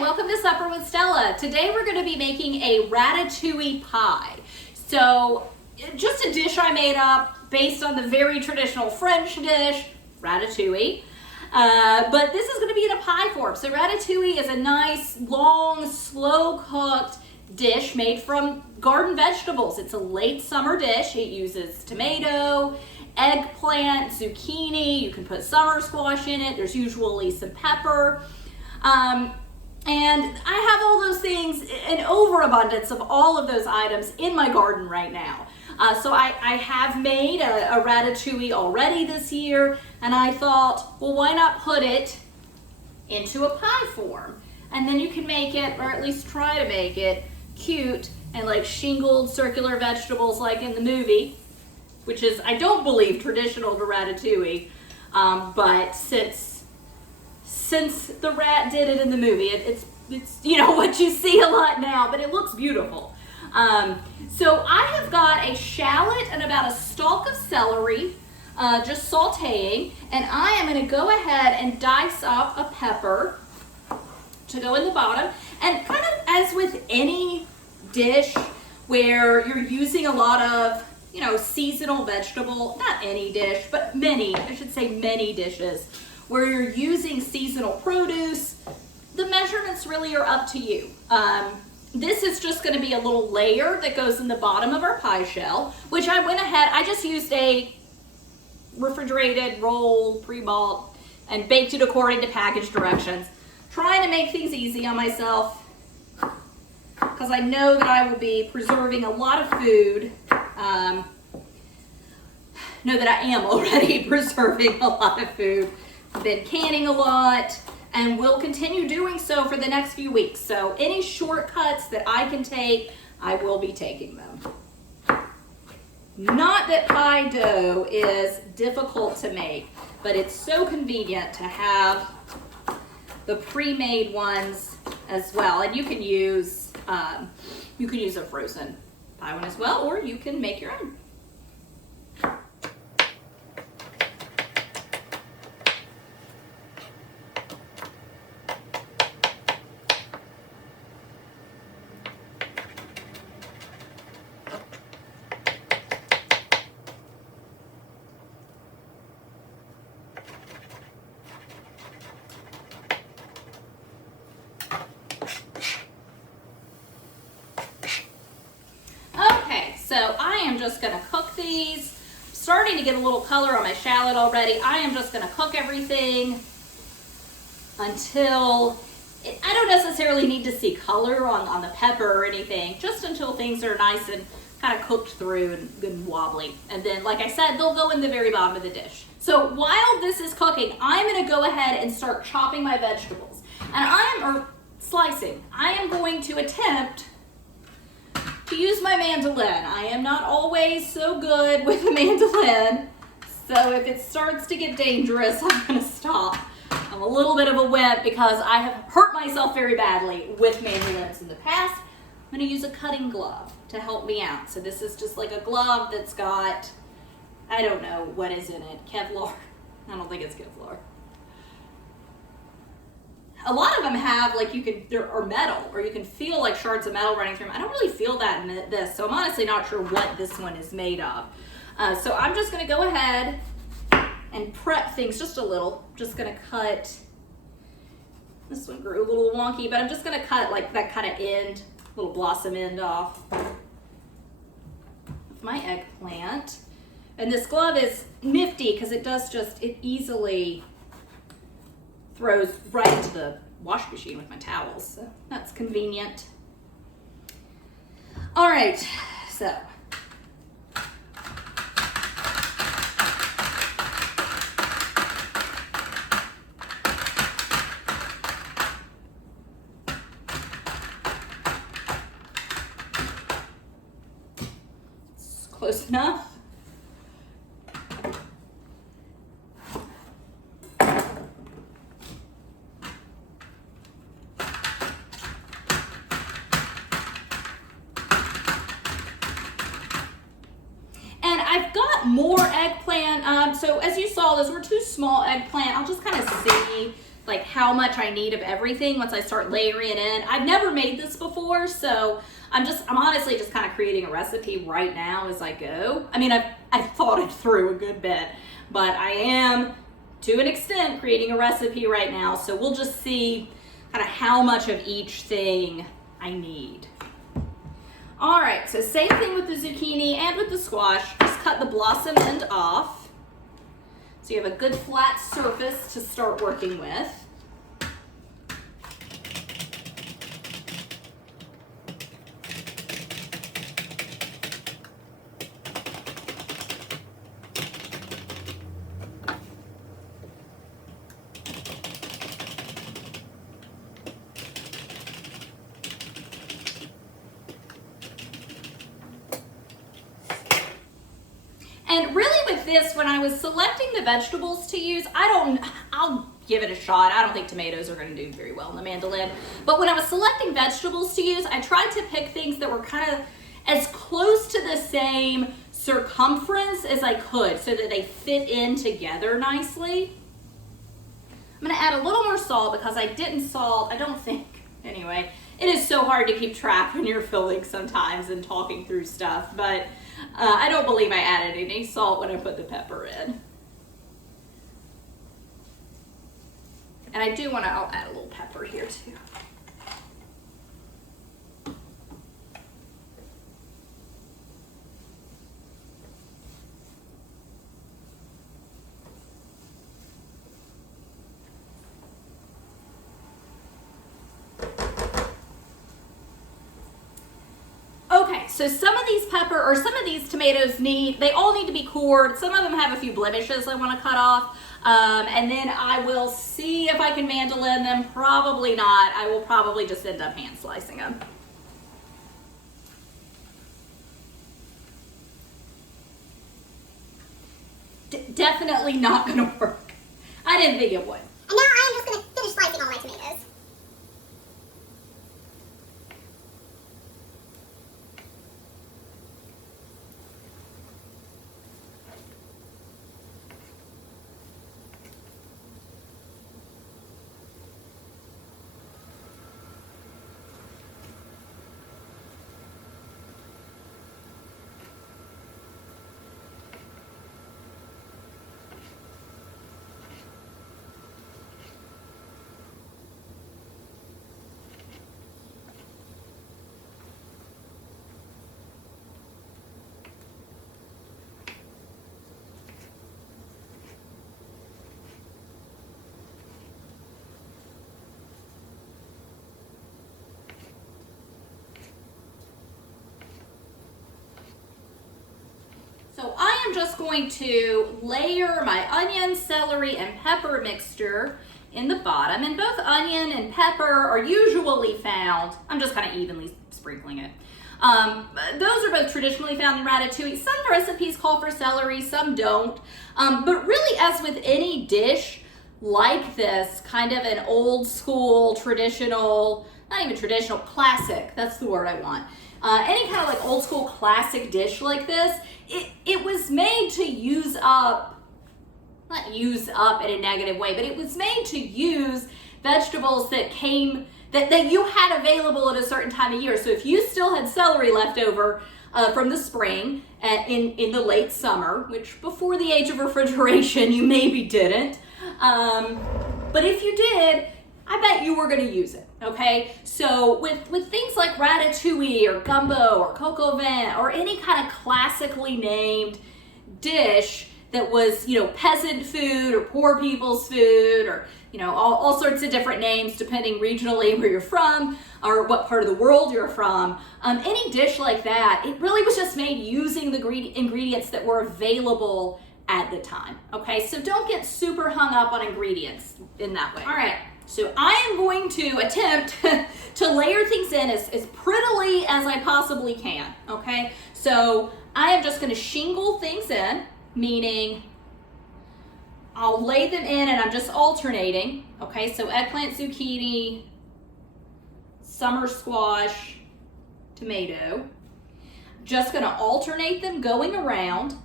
welcome to Supper with Stella. Today we're going to be making a Ratatouille pie. So, just a dish I made up based on the very traditional French dish, Ratatouille. But this is going to be in a pie form. So Ratatouille is a nice, long, slow-cooked dish made from garden vegetables. It's a late summer dish. It uses tomato, eggplant, zucchini. You can put summer squash in it. There's usually some pepper. And I have all those things, an overabundance of all of those items in my garden right now. So I have made a ratatouille already this year, and I thought, well, why not put it into a pie form? And then you can make it, or at least try to make it, cute and like shingled circular vegetables like in the movie, which is, I don't believe, traditional to ratatouille, but since the rat did it in the movie, it's you know what you see a lot now, but it looks beautiful. So I have got a shallot and about a stalk of celery, just sauteing, and I am going to go ahead and dice up a pepper to go in the bottom. And kind of as with any dish where you're using a lot of, you know, seasonal vegetable, not any dish, but many, I should say many dishes, where you're using seasonal produce, the measurements really are up to you. This is just going to be a little layer that goes in the bottom of our pie shell, which I went ahead, I just used a refrigerated roll, pre-bought, and baked it according to package directions. Trying to make things easy on myself, because I know that I will be preserving a lot of food. Know that I am already preserving a lot of food. I've been canning a lot and will continue doing so for the next few weeks. So any shortcuts that I can take, I will be taking them. Not that pie dough is difficult to make, but it's so convenient to have the pre-made ones as well. And you can use a frozen pie one as well, or you can make your own. So I am just going to cook these. I'm starting to get a little color on my shallot already. I am just going to cook everything until, I don't necessarily need to see color on the pepper or anything, just until things are nice and kind of cooked through and good and wobbly. And then, like I said, they'll go in the very bottom of the dish. So while this is cooking, I'm going to go ahead and start chopping my vegetables. And or slicing. I am going to attempt to use my mandolin. I am not always so good with a mandolin, so if it starts to get dangerous, I'm gonna stop. I'm a little bit of a wimp because I have hurt myself very badly with mandolins in the past. I'm gonna use a cutting glove to help me out. So this is just like a glove that's got, I don't know what is in it, Kevlar. I don't think it's Kevlar. A lot of them have, like, or metal, or you can feel like shards of metal running through them. I don't really feel that in this, so I'm honestly not sure what this one is made of. So I'm just going to go ahead and prep things just a little. Just going to cut, this one grew a little wonky, but I'm just going to cut like that kind of end, little blossom end off of my eggplant. And this glove is nifty because it easily throws right into the wash machine with my towels, so that's convenient. All right, so it's close enough. I've got more eggplant. So as you saw, those were two small eggplant. I'll just kind of see like how much I need of everything once I start layering it in. I've never made this before, so I'm honestly just kind of creating a recipe right now as I go. I mean, I've thought it through a good bit, but I am, to an extent, creating a recipe right now, so we'll just see kind of how much of each thing I need. All right, so same thing with the zucchini and with the squash. Just cut the blossom end off so you have a good flat surface to start working with. And really with this, when I was selecting the vegetables to use, I'll give it a shot. I don't think tomatoes are gonna do very well in the mandolin. But when I was selecting vegetables to use, I tried to pick things that were kind of as close to the same circumference as I could so that they fit in together nicely. I'm gonna add a little more salt because I didn't salt, I don't think, anyway. It is so hard to keep track when you're filming sometimes and talking through stuff, but I don't believe I added any salt when I put the pepper in. And I do I'll add a little pepper here too. Okay, so some of these tomatoes they all need to be cored. Some of them have a few blemishes I want to cut off. And then I will see if I can mandolin them. Probably not. I will probably just end up hand slicing them. Definitely not going to work. I didn't think it would. And now I am just going to finish slicing all my tomatoes. So I am just going to layer my onion, celery, and pepper mixture in the bottom. And both onion and pepper are usually found, I'm just kind of evenly sprinkling it. Those are both traditionally found in ratatouille. Some recipes call for celery, some don't. But really, as with any dish like this, kind of an old school, traditional, not even traditional, classic, that's the word I want. Any kind of like old school classic dish like this, it was made to use up, not use up in a negative way, but it was made to use vegetables that you had available at a certain time of year. So if you still had celery left over from the spring in the late summer, which before the age of refrigeration you maybe didn't, but if you did, I bet you were going to use it. Okay, so with things like ratatouille or gumbo or coq au vin or any kind of classically named dish that was, peasant food or poor people's food or, all sorts of different names depending regionally where you're from or what part of the world you're from, any dish like that, it really was just made using the ingredients that were available at the time. Okay, so don't get super hung up on ingredients in that way. All right. So I am going to attempt to layer things in as prettily as I possibly can, okay? So I am just gonna shingle things in, meaning I'll lay them in and I'm just alternating, okay? So eggplant, zucchini, summer squash, tomato. Just gonna alternate them going around.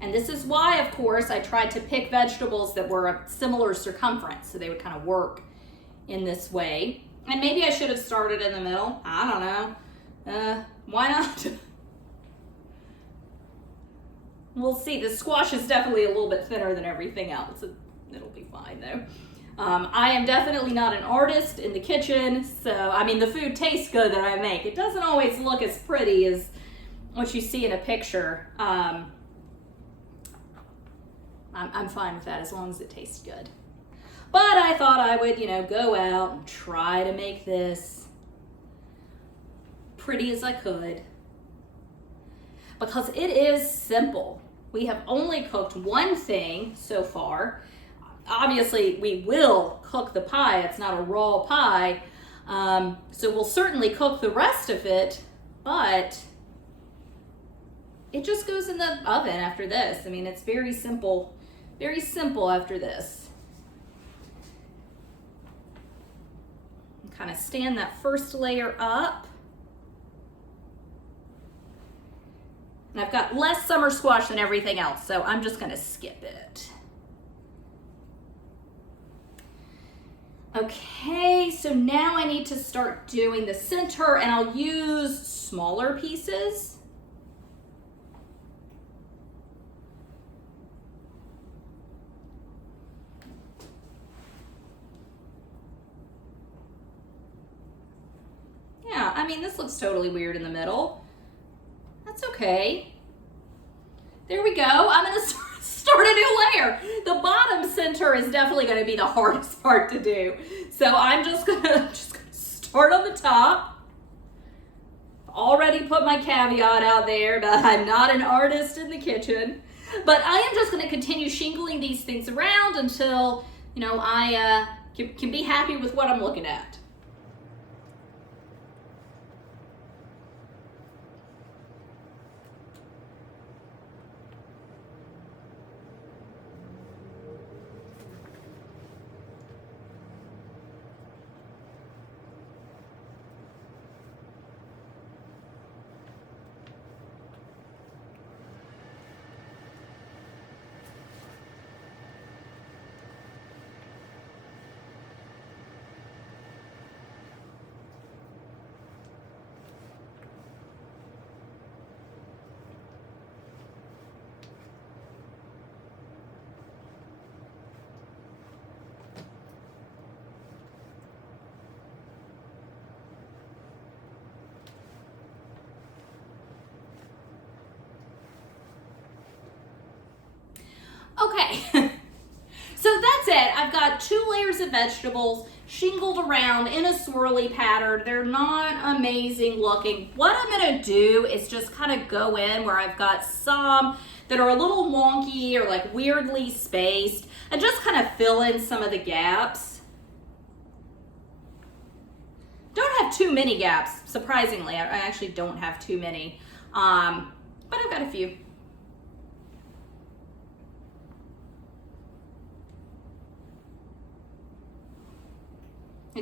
And this is why, of course, I tried to pick vegetables that were a similar circumference, so they would kind of work in this way. And maybe I should have started in the middle. I don't know. Why not? We'll see. The squash is definitely a little bit thinner than everything else. It'll be fine, though. I am definitely not an artist in the kitchen, so, I mean, the food tastes good that I make. It doesn't always look as pretty as what you see in a picture. I'm fine with that as long as it tastes good. But I thought I would, go out and try to make this pretty as I could. Because it is simple. We have only cooked one thing so far. Obviously, we will cook the pie. It's not a raw pie. So we'll certainly cook the rest of it, but it just goes in the oven after this. I mean, it's very simple after this. Kind of stand that first layer up. And I've got less summer squash than everything else, so I'm just gonna skip it. Okay, so now I need to start doing the center, and I'll use smaller pieces. Yeah, I mean, this looks totally weird in the middle. That's okay. There we go. I'm gonna start a new layer. The bottom center is definitely gonna be the hardest part to do. So I'm just gonna start on the top. Already put my caveat out there that I'm not an artist in the kitchen. But I am just gonna continue shingling these things around until, I can be happy with what I'm looking at. Okay, so that's it. I've got 2 layers of vegetables shingled around in a swirly pattern. They're not amazing looking. What I'm gonna do is just kind of go in where I've got some that are a little wonky or like weirdly spaced and just kind of fill in some of the gaps. Don't have too many gaps, surprisingly. I actually don't have too many, but I've got a few.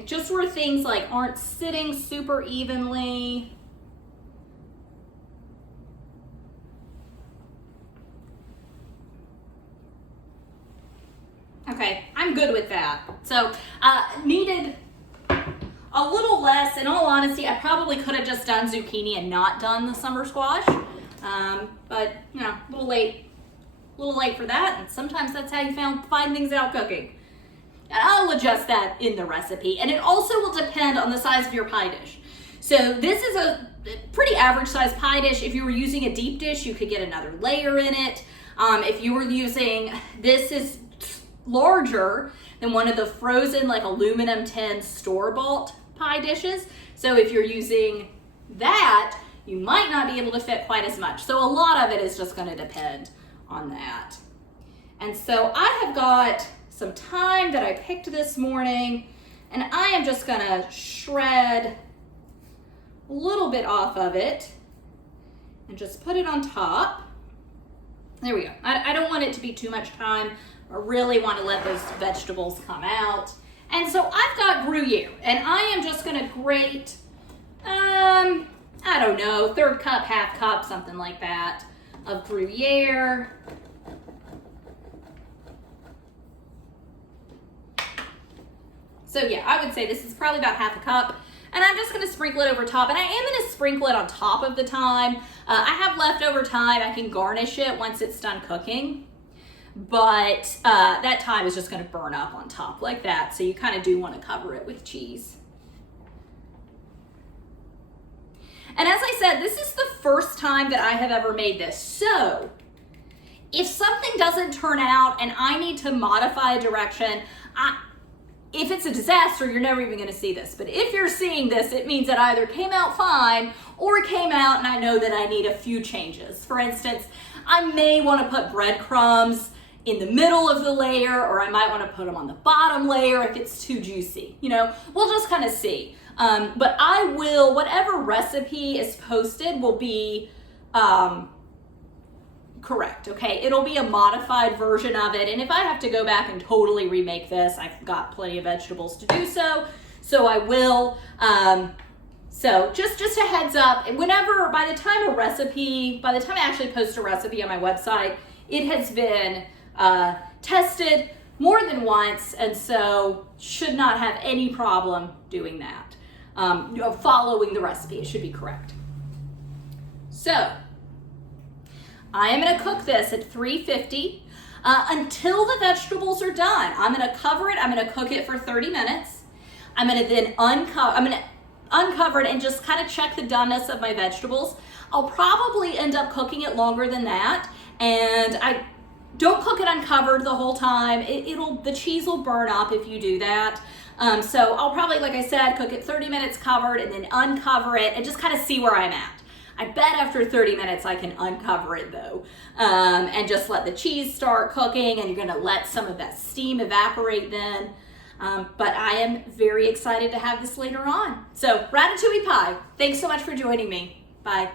Just where things like aren't sitting super evenly. Okay, I'm good with that. So needed a little less. In all honesty, I probably could have just done zucchini and not done the summer squash. But a little late for that. And sometimes that's how you find things out cooking. And I'll adjust that in the recipe. And it also will depend on the size of your pie dish. So this is a pretty average size pie dish. If you were using a deep dish, you could get another layer in it. If you were using, this is larger than one of the frozen like aluminum tin store-bought pie dishes. So if you're using that, you might not be able to fit quite as much. So a lot of it is just gonna depend on that. And so I have got some thyme that I picked this morning, and I am just gonna shred a little bit off of it and just put it on top. There we go. I don't want it to be too much thyme. I really want to let those vegetables come out. And so I've got Gruyere, and I am just gonna grate, I don't know, 1/3 cup, 1/2 cup, something like that, of Gruyere. So yeah, I would say this is probably about half a cup. And I'm just gonna sprinkle it over top. And I am gonna sprinkle it on top of the thyme. I have leftover thyme. I can garnish it once it's done cooking. But that thyme is just gonna burn up on top like that. So you kind of do wanna cover it with cheese. And as I said, this is the first time that I have ever made this. So if something doesn't turn out and I need to modify a direction, if it's a disaster, you're never even gonna see this. But if you're seeing this, it means it either came out fine or it came out and I know that I need a few changes. For instance, I may wanna put breadcrumbs in the middle of the layer, or I might wanna put them on the bottom layer if it's too juicy. You know, we'll just kind of see. But I will, whatever recipe is posted will be correct, okay? It'll be a modified version of it, and if I have to go back and totally remake this, I've got plenty of vegetables to do so I will. So just a heads up, whenever, by the time I actually post a recipe on my website, it has been tested more than once, and so should not have any problem doing that. Following the recipe, it should be correct. So, I am gonna cook this at 350 until the vegetables are done. I'm gonna cover it, I'm gonna cook it for 30 minutes. I'm gonna then uncover it and just kind of check the doneness of my vegetables. I'll probably end up cooking it longer than that, and I don't cook it uncovered the whole time. The cheese will burn up if you do that. So I'll probably, like I said, cook it 30 minutes covered and then uncover it and just kind of see where I'm at. I bet after 30 minutes I can uncover it though, and just let the cheese start cooking, and you're gonna let some of that steam evaporate then. But I am very excited to have this later on. So Ratatouille Pie, thanks so much for joining me. Bye.